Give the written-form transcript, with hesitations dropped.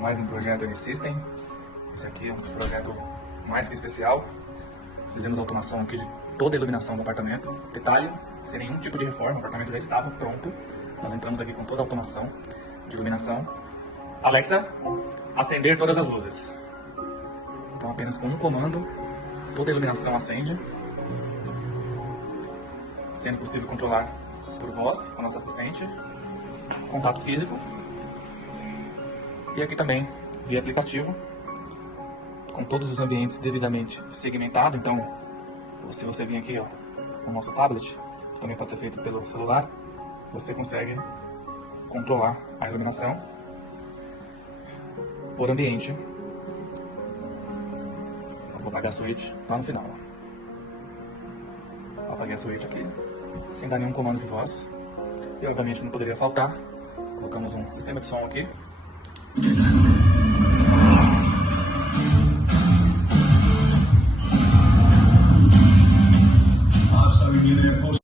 mais um projeto N-System. Esse aqui é um projeto mais que especial. Fizemos a automação aqui de toda a iluminação do apartamento. Detalhe, sem nenhum tipo de reforma, o apartamento já estava pronto. Nós entramos aqui com toda a automação de iluminação. Alexa, acender todas as luzes. Então apenas com um comando, toda a iluminação acende. Sendo possível controlar por voz com a nossa assistente. Contato físico. E aqui também via aplicativo, com todos os ambientes devidamente segmentados. Então, se você vir aqui no nosso tablet, que também pode ser feito pelo celular, você consegue controlar a iluminação por ambiente. Vou apagar a switch lá no final. Apaguei a switch aqui, sem dar nenhum comando de voz. E obviamente não poderia faltar, colocamos um sistema de som aqui. Abi sen bir yere